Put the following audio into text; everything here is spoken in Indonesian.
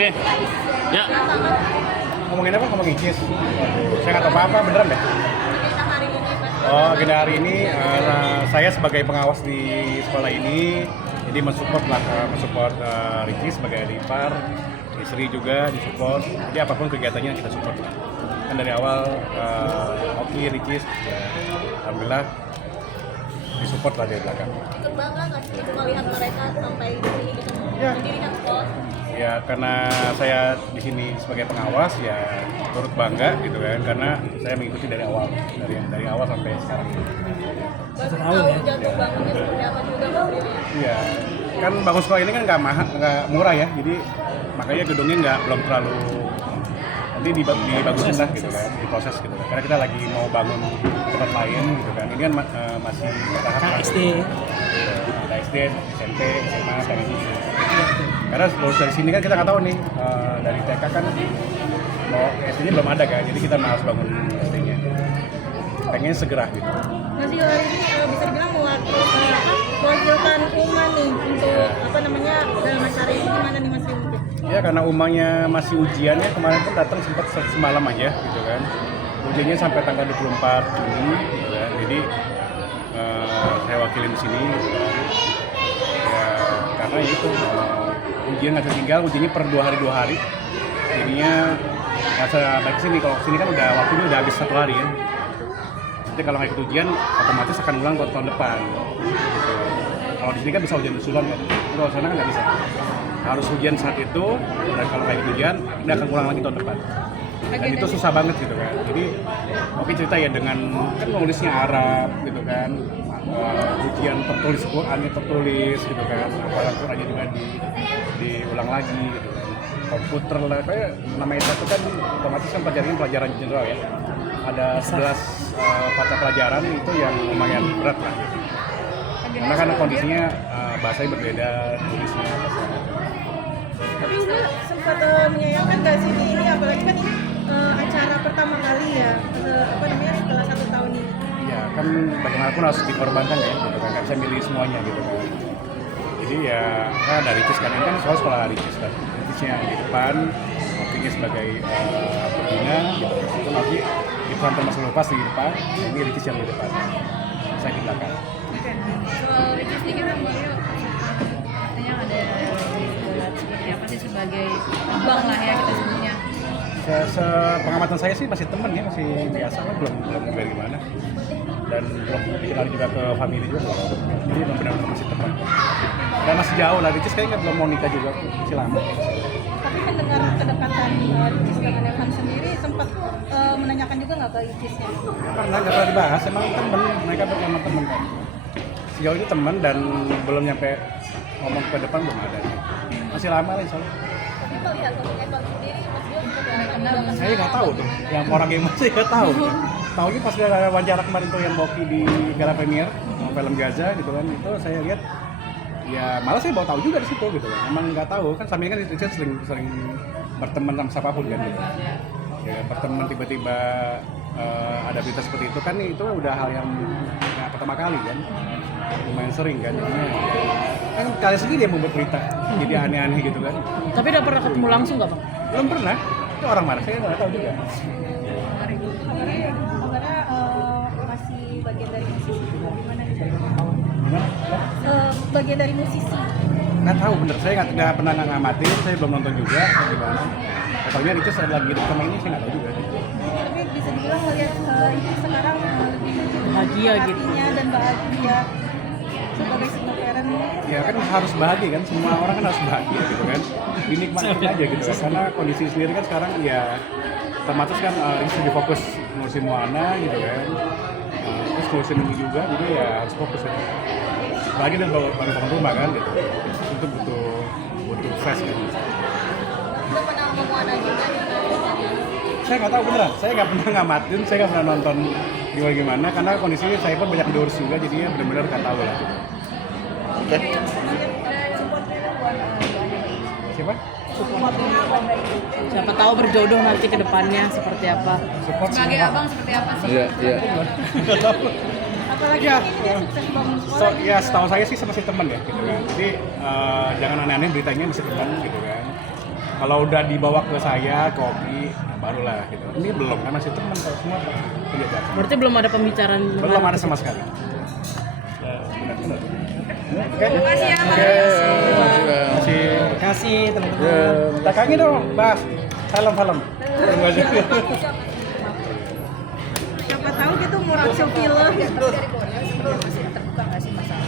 Oke. Ya. Ngomongin apa? Ngomongin cheese. Saya nggak tahu apa-apa, beneran deh. Oh, agenda hari ini saya sebagai pengawas di sekolah ini, jadi mensupport Ricky sebagai adik ipar, istri juga disupport. Jadi apapun kegiatannya kita support lah. Kan dari awal Oki, Ricky, ya, alhamdulillah disupport lah dari belakang. Ikut bangga nggak sih melihat mereka sampai di sini gitu? Ya. Mendirikan sekolah. Ya karena saya di sini sebagai pengawas ya turut bangga gitu kan, karena saya mengikuti dari awal sampai sekarang. Baru tahu jatuh bangunnya seperti apa juga Mas Billy. Iya, kan bangun sekolah ini kan nggak murah ya, jadi makanya gedungnya belum terlalu, nanti dibagusin lah gitu kan, diproses gitu kan. Karena kita lagi mau bangun tempat lain gitu kan. Ini kan masih tahap SD. Ada SD, SMP, SMA, dan ini. Karena lulus dari sini kan kita nggak tahu nih, dari TK kan mau SD-nya belum ada kan, jadi kita harus bangun SD-nya. Pengennya segera gitu. Mas Billy hari ini bisa dibilang mewakilkan Uma nih untuk dalam acara ini gimana nih Mas Billy? Ya karena umangnya masih ujiannya, kemarin pun datang sempat semalam aja gitu kan. Ujiannya sampai tanggal 24 Juni gitu kan. Jadi saya wakilin di sini gitu kan. Ya karena itu ujian nggak tertinggal, ujiannya per 2 hari. Jadinya masa baik sini, kalau kesini kan udah waktunya udah habis 1 hari kan. Nanti kalau nggak ikut ujian otomatis akan ulang buat tahun depan gitu. Kalau di sini kan bisa ujian susulan kan, kalau di sana kan nggak bisa, harus ujian saat itu, dan kalau nggak ikut ujian dia akan ulang lagi tahun depan. Dan itu susah banget gitu kan. Jadi mungkin cerita ya, dengan kan nulisnya Arab gitu kan, ujian tertulis, Qurannya tertulis gitu kan, apalagi Qurannya juga diulang lagi gitu kan. Komputer lah, kayak namanya satu kan otomatis kan pelajaran general ya. Ada 11 mata pelajaran itu yang lumayan berat lah. Karena kondisinya bahasanya berbeda, tulisnya. Tapi enggak sempat menyayangkan nggak sih di ini, apalagi kan ini acara pertama kali ya, setelah 1 tahun ini. Ya kan bagaimanapun harus dikorbankan ya, gitu kan, nggak bisa milih semuanya gitu kan. Jadi ya ada Ricis kan, ini kan sekolah Ricis kan, Ricisnya di depan, Okinya sebagai pembina gitu. Itu nanti di front Mas Lupas di depan, ini Ricis yang di depan, saya di belakang. Oke, soal Ricis sedikit kan Bang Yo, katanya ada seperti apa sih sebagai abang lah ya kita sebutnya. Pengamatan saya sih masih teman ya, masih biasa kan, belum dari gimana, dan belum dikenal juga ke family juga, jadi benar-benar masih teman dan masih jauh lah. Ricis kayaknya belum mau nikah juga, masih lama. Tapi mendengar kedekatan Ricis dengan Evan sendiri, sempat menanyakan juga nggak ke Ricisnya? Nggak pernah dibahas, emang temen, mereka memang temen kan. Sejauh ini teman dan belum nyampe ngomong ke depan, belum ada. Masih lama lah insya Allah. Tapi kalau lihat ke Evan sendiri, Mas Bio sudah kenal. Saya nggak tahu tuh, yang orang yang masih nggak tahu. Tahunya pas ada wawancara kemarin tuh yang Boki di Gala Premier, film Gaza gitu kan, itu saya lihat. Ya malah saya baru tahu juga di situ gitu kan. Emang nggak tahu kan, sambil kan Richard sering berteman sama siapapun kan gitu. Ya berteman tiba-tiba ada berita seperti itu kan, itu udah hal yang nggak pertama kali kan, lumayan sering kan. Jadinya kan kali sendiri yang membuat berita jadi aneh-aneh gitu kan. Tapi udah pernah ketemu langsung nggak Bang? Belum pernah, itu orang mana saya nggak tahu juga. Kabarnya masih bagian dari musisi, gimana nih? Gimana? Bagian dari musisi. Nggak tahu bener, saya nggak pernah ngamatin, saya belum nonton juga gimana. Katanya Richard ada lagi sama ini, saya nggak tahu juga. Tapi bisa dibilang melihat itu sekarang lebih Bahagia gitu. hatinya dan bahagia sebagai sebuah parent. Ya kan harus bahagia kan, semua orang kan harus bahagia gitu kan, dinikmatin aja gitu kan. Karena kondisi sendiri kan sekarang ya otomatis kan ini lebih fokus ngurusin Moana gitu kan, terus ngurusin ini juga, jadi ya harus fokus ya. Apalagi dan baru bangun rumah kan gitu, itu butuh fresh kan. Udah pernah ngomong juga Saya nggak tahu beneran, saya nggak pernah ngamatin, saya nggak pernah nonton gimana, karena kondisinya saya pun banyak diurus juga, jadinya benar-benar nggak tahu lah. Oke. Siapa? Siapa tahu berjodoh nanti ke depannya seperti apa. Support sebagai semua. abang seperti apa sih? Iya. Nggak tahu. Apalagi Ya. ini dia sukses bangun sekolah. Ya setahu saya sih masih teman ya gitu kan. Jadi jangan aneh-aneh beritanya masih teman gitu kan. Kalau udah dibawa ke saya kopi, barulah gitu. Ini belum kan masih teman kalau semua punya jasa. Berarti belum ada pembicaraan. Belum ada sama sekali. Ya, benar. Terima kasih ya, Mas. Terima kasih. Terima kasih teman-teman. Ya, belakangnya dong, Mas. Salam. Terima kasih. Siapa tahu gitu mau review film.